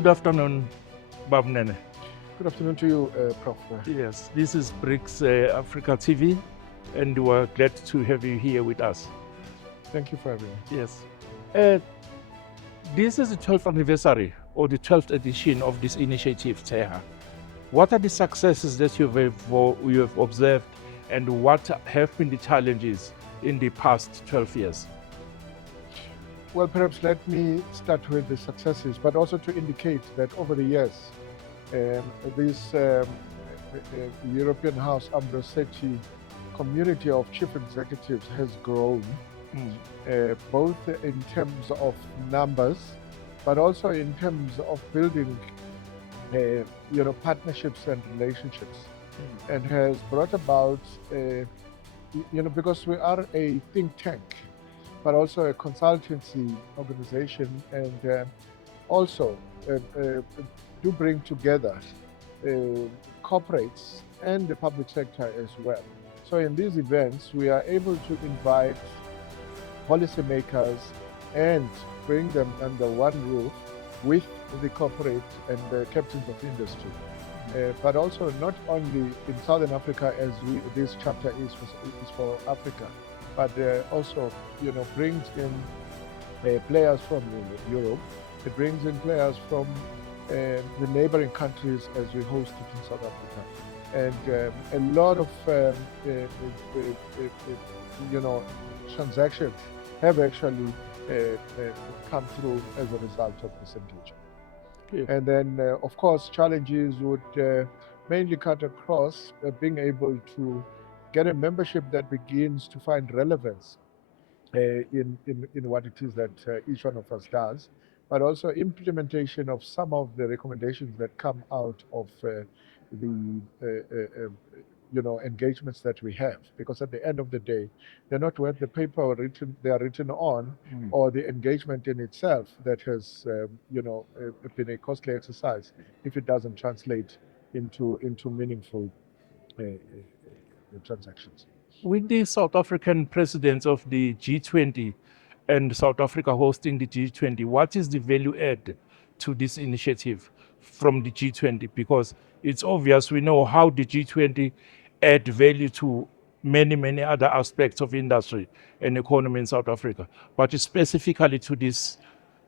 Good afternoon, Bab Nene. Good afternoon to you, Prof. Yes, this is Brics Africa TV, and we're glad to have you here with us. Thank you for having me. Yes. This is the 12th anniversary or the 12th edition of this initiative, TEHA. What are the successes that you have observed, and what have been the challenges in the past 12 years? Well, perhaps let me start with the successes, but also to indicate that over the years, this European House Ambrosetti community of chief executives has grown, both in terms of numbers, but also in terms of building partnerships and relationships, and has brought about, because we are a think tank, but also a consultancy organization, and also do bring together corporates and the public sector as well. So in these events, we are able to invite policymakers and bring them under one roof with the corporate and the captains of industry. But also not only in Southern Africa, as this chapter is for Africa, but also brings in players from Europe. It brings in players from the neighboring countries as we host it in South Africa, and a lot of transactions have actually come through as a result of this engagement. Yeah. And then, of course, challenges would mainly cut across being able to get a membership that begins to find relevance in what it is that each one of us does, but also implementation of some of the recommendations that come out of the engagements that we have, because at the end of the day, they're not worth the paper they are written on, or the engagement in itself that has been a costly exercise if it doesn't translate into meaningful transactions. With the South African presidents of the G20 and South Africa hosting the G20, what is the value add to this initiative from the G20? Because it's obvious we know how the G20 add value to many other aspects of industry and economy in South Africa. But specifically to this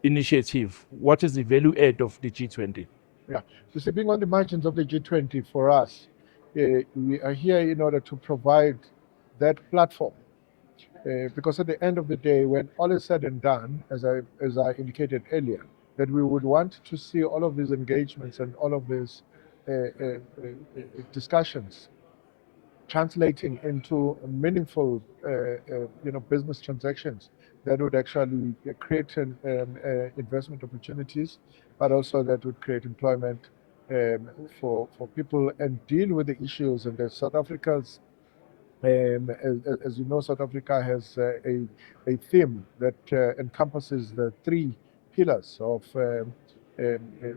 initiative, what is the value add of the G20? Yeah, so being on the margins of the G20 for us, we are here in order to provide that platform, because at the end of the day, when all is said and done, as I indicated earlier, that we would want to see all of these engagements and all of these discussions translating into meaningful business transactions that would actually create investment opportunities, but also that would create employment for people and deal with the issues. And South Africa's, as you know, South Africa has a theme that encompasses the three pillars of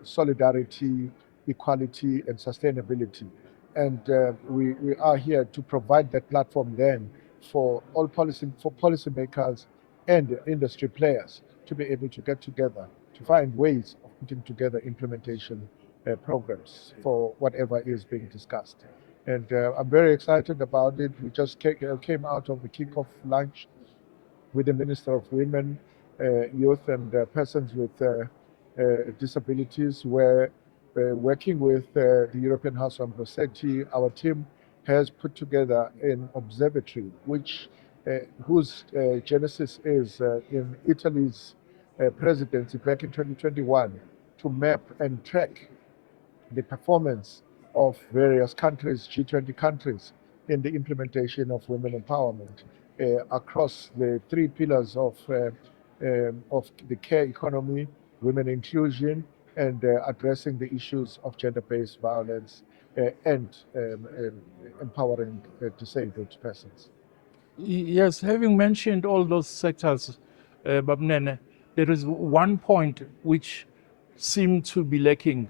solidarity, equality, and sustainability. And we are here to provide that platform then for policymakers and industry players to be able to get together to find ways of putting together implementation programs for whatever is being discussed. And I'm very excited about it. We just came out of the kickoff lunch with the Minister of Women, Youth and Persons with Disabilities, where working with the European House of Ambrosetti, our team has put together an observatory, whose genesis is in Italy's presidency back in 2021, to map and track the performance of various countries, G20 countries, in the implementation of women empowerment across the three pillars of the care economy, women inclusion, and addressing the issues of gender-based violence and empowering disabled persons. Yes, having mentioned all those sectors, Bab Nene, there is one point which seemed to be lacking.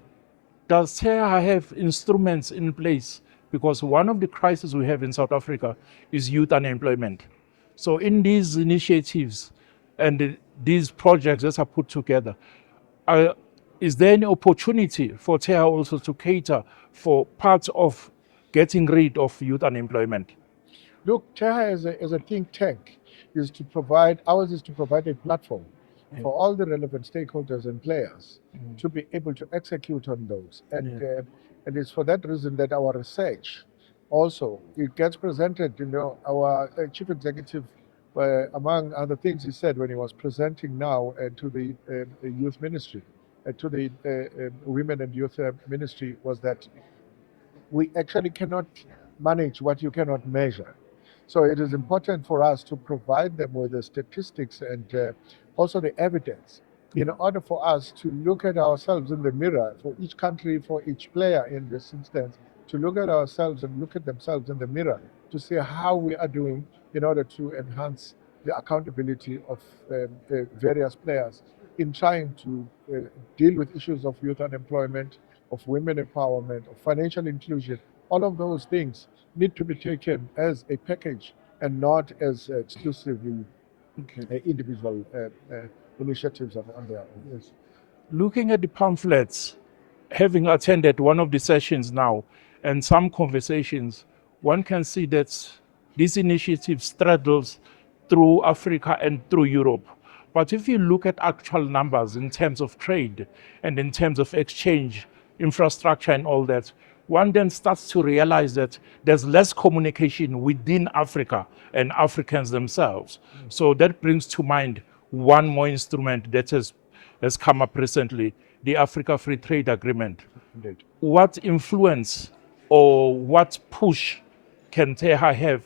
Does TEHA have instruments in place? Because one of the crises we have in South Africa is youth unemployment. So in these initiatives and these projects that are put together, is there any opportunity for TEHA also to cater for parts of getting rid of youth unemployment? Look, TEHA as a think tank ours is to provide a platform for all the relevant stakeholders and players to be able to execute on those. And it's for that reason that our research also, it gets presented, our chief executive, among other things he said when he was presenting now to the youth ministry, to the women and youth ministry, was that we actually cannot manage what you cannot measure. So it is important for us to provide them with the statistics and also the evidence in order for us to look at ourselves in the mirror, for each country, for each player in this instance, to look at ourselves and look at themselves in the mirror to see how we are doing in order to enhance the accountability of various players in trying to deal with issues of youth unemployment, of women empowerment, of financial inclusion. All of those things need to be taken as a package and not as exclusively individual initiatives on their own. Yes. Looking at the pamphlets, having attended one of the sessions now and some conversations, one can see that this initiative straddles through Africa and through Europe. But if you look at actual numbers in terms of trade and in terms of exchange, infrastructure and all that, one then starts to realize that there's less communication within Africa and Africans themselves. So that brings to mind one more instrument that has come up recently, the Africa Free Trade Agreement. Indeed. What influence or what push can TEHA have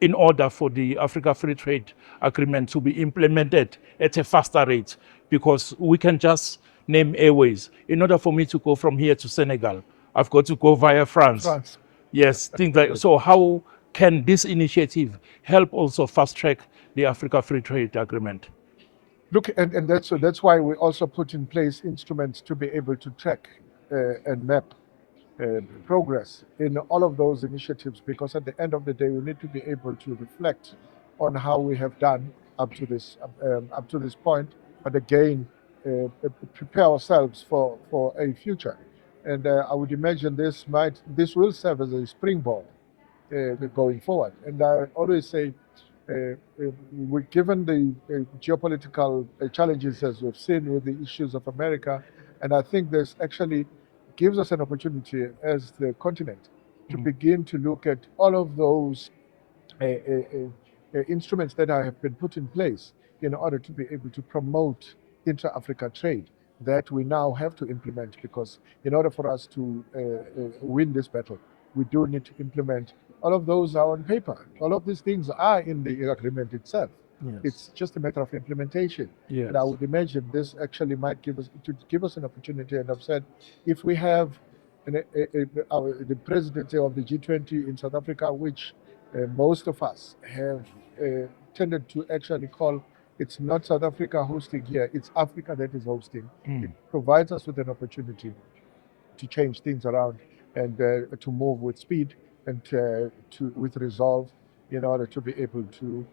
in order for the Africa Free Trade Agreement to be implemented at a faster rate? Because we can just name airways. In order for me to go from here to Senegal, I've got to go via France. Yes, things like so. How can this initiative help also fast track the Africa Free Trade Agreement? Look, and that's why we also put in place instruments to be able to track and map progress in all of those initiatives, because at the end of the day, we need to be able to reflect on how we have done up to this point, but again, prepare ourselves for a future. And I would imagine this will serve as a springboard going forward. And I always say, given the geopolitical challenges as we've seen with the issues of America, and I think this actually gives us an opportunity as the continent to begin to look at all of those instruments that have been put in place in order to be able to promote intra-Africa trade that we now have to implement, because in order for us to win this battle, we do need to implement. All of those are on paper. All of these things are in the agreement itself. Yes. It's just a matter of implementation. Yes. And I would imagine this actually might give us an opportunity. And I've said, if we have the presidency of the G20 in South Africa, which most of us have tended to actually call, it's not South Africa hosting here, it's Africa that is hosting. It provides us with an opportunity to change things around and to move with speed and with resolve in order to be able to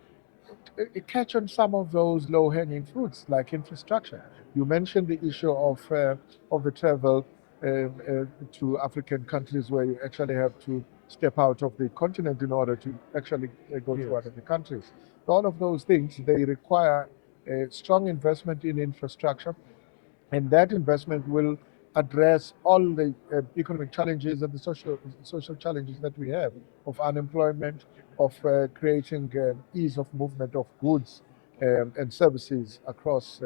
catch on some of those low-hanging fruits like infrastructure. You mentioned the issue of the travel to African countries, where you actually have to step out of the continent in order to actually go to other countries. All of those things, they require a strong investment in infrastructure, and that investment will address all the economic challenges and the social challenges that we have of unemployment, of creating ease of movement of goods and services across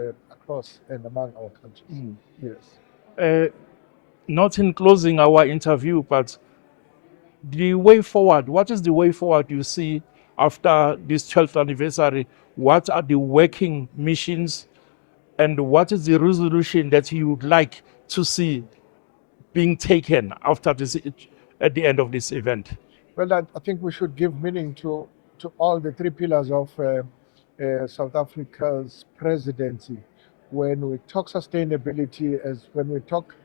and among our countries. Yes. Not in closing our interview, but the way forward, what is the way forward you see after this 12th anniversary? What are the working missions, and what is the resolution that you would like to see being taken after this, at the end of this event? Well, I think we should give meaning to all the three pillars of South Africa's presidency. When we talk sustainability, when we talk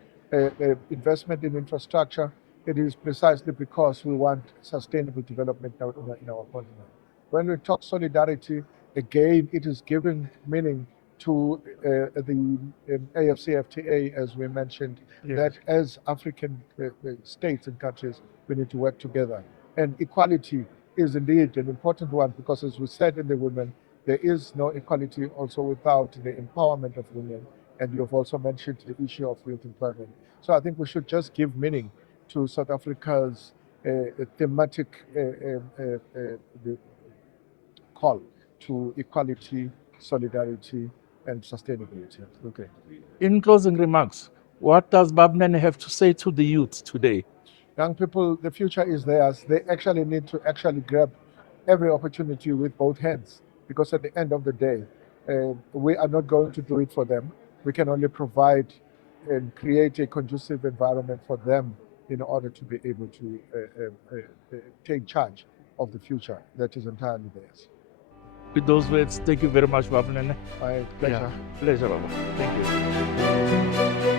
investment in infrastructure, it is precisely because we want sustainable development in our continent. When we talk solidarity, again, it is giving meaning to the AFCFTA, as we mentioned, that as African states and countries, we need to work together. And equality is indeed an important one because, as we said in the women, there is no equality also without the empowerment of women. And you've also mentioned the issue of youth employment. So I think we should just give meaning to South Africa's thematic call to equality, solidarity, and sustainability. Okay. In closing remarks, what does Nene have to say to the youth today? Young people, the future is theirs. They actually need to grab every opportunity with both hands, because at the end of the day, we are not going to do it for them. We can only provide and create a conducive environment for them in order to be able to take charge of the future that is entirely theirs. With those words, thank you very much, Nene. My pleasure. Pleasure, Baba. Thank you.